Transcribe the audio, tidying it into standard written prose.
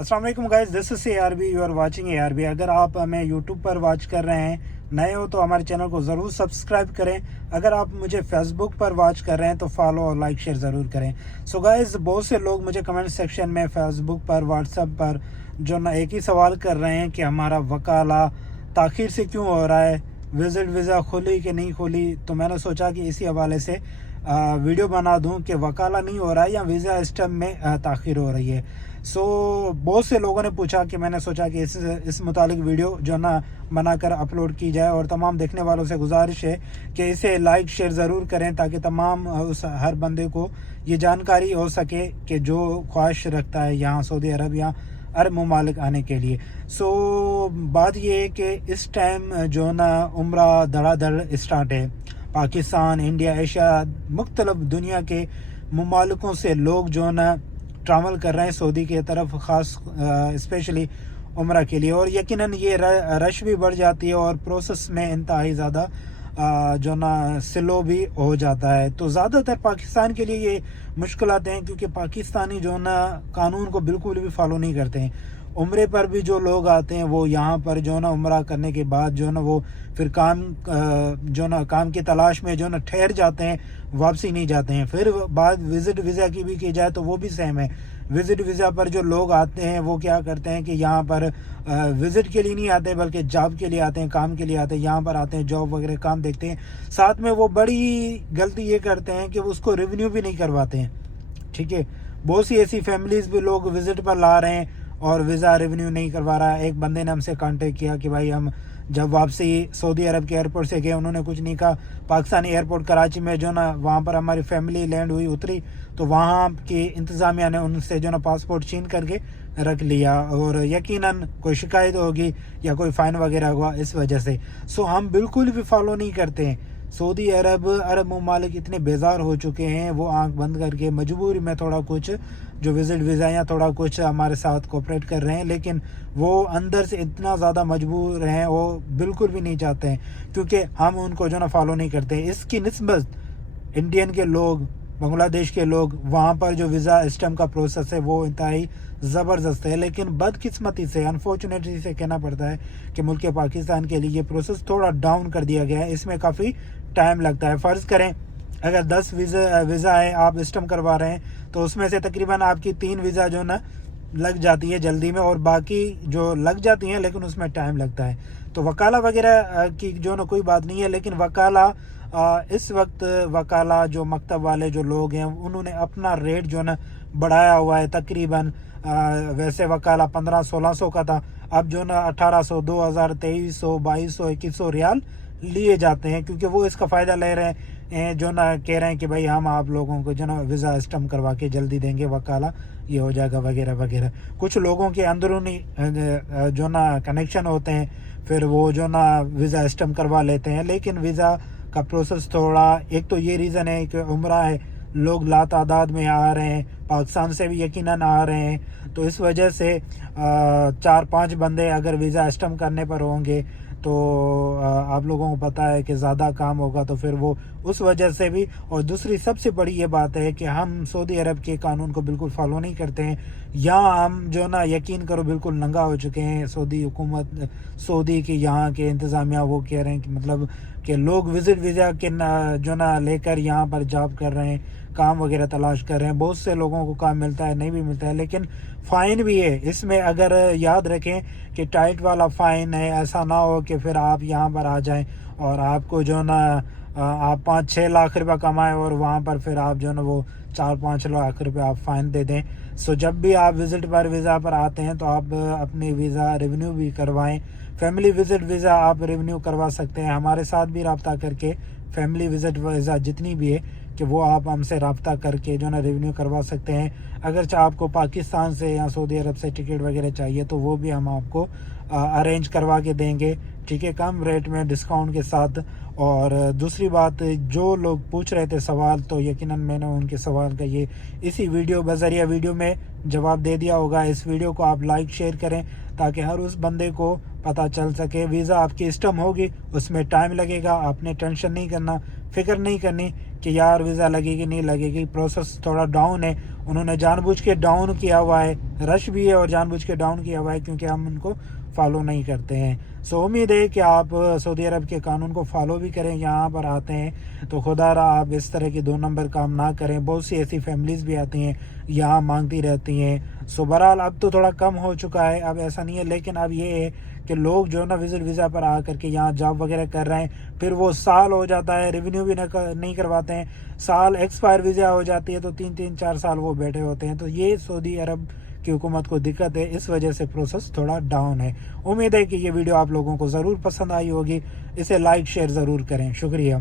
अस्सलाम वालेकुम guys, this is ARB, you are watching ARB। अगर आप हमें यूट्यूब पर वॉच कर रहे हैं, नए हो तो हमारे चैनल को ज़रूर सब्सक्राइब करें। अगर आप मुझे फेसबुक पर वॉच कर रहे हैं तो फॉलो और लाइक शेयर ज़रूर करें। सो गाइस, बहुत से लोग मुझे कमेंट सेक्शन में, फेसबुक पर, व्हाट्सएप पर जो ना एक ही सवाल कर रहे हैं कि हमारा वकाला ताख़ीर से क्यों हो रहा है, विज़िट वीज़ा खुली कि नहीं खुली। तो मैंने सोचा कि इसी हवाले से वीडियो बना दूं कि वकाला नहीं हो रहा है या वीज़ा स्टैम्प में ताख़ीर हो रही है। सो बहुत से लोगों ने पूछा कि मैंने सोचा कि इस मुतालिक वीडियो जो ना बनाकर अपलोड की जाए, और तमाम देखने वालों से गुजारिश है कि इसे लाइक शेयर ज़रूर करें ताकि तमाम उस हर बंदे को ये जानकारी हो सके कि जो ख्वाहिश रखता है यहाँ सऊदी अरब या अरब ममालिक आने के लिए। सो बात ये है कि इस टाइम जो ना उम्रा धड़ाधड़ स्टार्ट है। पाकिस्तान, इंडिया, एशिया, मुख्तलिफ दुनिया के ममालिकों से लोग जो ना ट्रैवल कर रहे हैं सऊदी की तरफ, ख़ास स्पेशली उम्रा के लिए। और यकीनन ये रश भी बढ़ जाती है और प्रोसेस में इंतहाई ज़्यादा जो ना स्लो भी हो जाता है। तो ज़्यादातर पाकिस्तान के लिए ये मुश्किलातें हैं क्योंकि पाकिस्तानी जो ना कानून को बिल्कुल भी फॉलो नहीं करते हैं। उम्रे पर भी जो लोग आते हैं वो यहाँ पर जो ना उम्रा करने के बाद जो ना वो फिर जो ना काम की तलाश में जो ना ठहर जाते हैं, वापसी नहीं जाते हैं। फिर बात विज़िट वीज़ा की भी की जाए तो वो भी सेम है। विज़िट वीज़ा पर जो लोग आते हैं वो क्या करते हैं कि यहाँ पर विज़िट के लिए नहीं आते बल्कि जॉब के लिए आते हैं, काम के लिए आते हैं। यहाँ पर आते हैं, जॉब वगैरह काम देखते हैं। साथ में वो बड़ी गलती ये करते हैं कि उसको रिव्न्यू भी नहीं करवाते हैं। ठीक है, बहुत सी ऐसी फैमिलीज़ भी लोग विज़िट पर ला रहे हैं और वीज़ा रिव्न्यू नहीं करवा रहा है। एक बंदे ने हमसे कांटेक्ट किया कि भाई हम जब वापसी सऊदी अरब के एयरपोर्ट से गए, उन्होंने कुछ नहीं कहा। पाकिस्तानी एयरपोर्ट कराची में जो ना वहाँ पर हमारी फैमिली लैंड हुई, उतरी, तो वहाँ की इंतज़ामिया ने उनसे जो ना पासपोर्ट छीन करके रख लिया और यकीनन कोई शिकायत होगी या कोई फ़ाइन वगैरह हुआ इस वजह से। सो हम बिल्कुल भी फॉलो नहीं करते हैं। सऊदी अरब, अरब ममालिक इतने बेजार हो चुके हैं, वो आंख बंद करके मजबूरी में थोड़ा कुछ जो विज़िट वीज़ा या थोड़ा कुछ हमारे साथ कोऑपरेट कर रहे हैं, लेकिन वो अंदर से इतना ज़्यादा मजबूर हैं, वो बिल्कुल भी नहीं चाहते हैं क्योंकि हम उनको जो ना फॉलो नहीं करते हैं। इसकी निस्बत इंडियन के लोग, बांग्लादेश के लोग, वहाँ पर जो वीज़ा स्टैम्प का प्रोसेस है वो इंतहाई ज़बरदस्त है। लेकिन बदकिस्मती से, अनफॉर्चुनेटली से कहना पड़ता है कि मुल्क पाकिस्तान के लिए ये प्रोसेस थोड़ा डाउन कर दिया गया है। इसमें काफ़ी टाइम लगता है। फ़र्ज़ करें अगर 10 वीज़ा है आप स्टैम्प करवा रहे हैं तो उसमें से तकरीबन आपकी 3 वीज़ा जो ना लग जाती है जल्दी में, और बाकी जो लग जाती हैं लेकिन उसमें टाइम लगता है। तो वकाला वगैरह की जो ना कोई बात नहीं है, लेकिन वकाला इस वक्त वकाला जो मकतब वाले जो लोग हैं उन्होंने अपना रेट जो ना बढ़ाया हुआ है। तकरीबन वैसे वकाला 1500-1600 का था, अब जो ना 1800, 2000, 2300, 2200, 2100 रियाल लिए जाते हैं क्योंकि वो इसका फ़ायदा ले रहे हैं, जो ना कह रहे हैं कि भाई हम आप लोगों को जो ना वीज़ा स्टैम्प करवा के जल्दी देंगे, वकाला ये हो जाएगा वगैरह वगैरह। कुछ लोगों के अंदरूनी जो ना कनेक्शन होते हैं, फिर वो जो ना वीज़ा स्टैम्प करवा लेते हैं। लेकिन वीज़ा का प्रोसेस थोड़ा, एक तो ये रीज़न है कि उम्रा है, लोग लातादाद में आ रहे हैं, पाकिस्तान से भी यकीनन आ रहे हैं, तो इस वजह से 4-5 बंदे अगर वीज़ा स्टैम्प करने पर होंगे तो आप लोगों को पता है कि ज़्यादा काम होगा, तो फिर वो उस वजह से भी। और दूसरी सबसे बड़ी ये बात है कि हम सऊदी अरब के कानून को बिल्कुल फॉलो नहीं करते हैं। यहाँ हम जो ना यकीन करो बिल्कुल नंगा हो चुके हैं। सऊदी हुकूमत, सऊदी की यहाँ के इंतज़ामिया वो कह रहे हैं कि मतलब कि लोग विज़िट वीज़ा के जो ना लेकर यहाँ पर जॉब कर रहे हैं, काम वगैरह तलाश कर रहे हैं। बहुत से लोगों को काम मिलता है, नहीं भी मिलता है, लेकिन फ़ाइन भी है इसमें। अगर याद रखें कि टाइट वाला फ़ाइन है, ऐसा ना हो कि फिर आप यहाँ पर आ जाएं और आपको जो ना आप 5-6 लाख रुपया कमाएं और वहाँ पर फिर आप जो ना वो 4-5 लाख रुपये आप फ़ाइन दे दें। सो जब भी आप विज़िट पर वीज़ा पर आते हैं तो आप अपनी वीज़ा रिव्न्यू भी करवाएं। फैमिली विज़िट वीज़ा आप रिव्न्यू करवा सकते हैं, हमारे साथ भी रब्ता करके फैमिली विज़िट वीज़ा जितनी भी है कि वो आप हमसे रब्ता करके जो ना रिव्न्यू करवा सकते हैं। अगर आपको पाकिस्तान से या सऊदी अरब से टिकट वगैरह चाहिए तो वो भी हम आपको अरेंज करवा के देंगे, ठीक है, कम रेट में, डिस्काउंट के साथ। और दूसरी बात, जो लोग पूछ रहे थे सवाल, तो यकीनन मैंने उनके सवाल का ये इसी वीडियो बज़रिया वीडियो में जवाब दे दिया होगा। इस वीडियो को आप लाइक शेयर करें ताकि हर उस बंदे को पता चल सके। वीज़ा आपकी स्टैम्प होगी, उसमें टाइम लगेगा, आपने टेंशन नहीं करना, फ़िक्र नहीं करनी कि यार वीज़ा लगेगी नहीं लगेगी। प्रोसेस थोड़ा डाउन है, उन्होंने जानबूझ के डाउन किया हुआ है رش بھی ہے اور جان بوجھ کے ڈاؤن کیا ہوا ہے کیونکہ ہم ان کو فالو نہیں کرتے ہیں. سو امید ہے کہ آپ سعودی عرب کے قانون کو فالو بھی کریں. یہاں پر آتے ہیں تو خدا را آپ اس طرح کے 2 نمبر کام نہ کریں. بہت سی ایسی فیملیز بھی آتی ہیں یہاں مانگتی رہتی ہیں. سو بہرحال اب تو تھوڑا کم ہو چکا ہے, اب ایسا نہیں ہے, لیکن اب یہ ہے کہ لوگ جو نا وزٹ ویزا پر آ کر کے یہاں جاب وغیرہ کر رہے ہیں, پھر وہ سال ہو جاتا ہے, ریونیو بھی نہیں کرواتے ہیں, سال ایکسپائر ویزا ہو جاتی ہے تو 3-4 سال وہ بیٹھے ہوتے ہیں. تو یہ سعودی عرب کی حکومت کو دقت ہے, اس وجہ سے پروسیس تھوڑا ڈاؤن ہے. امید ہے کہ یہ ویڈیو آپ لوگوں کو ضرور پسند آئی ہوگی. اسے لائک شیئر ضرور کریں. شکریہ.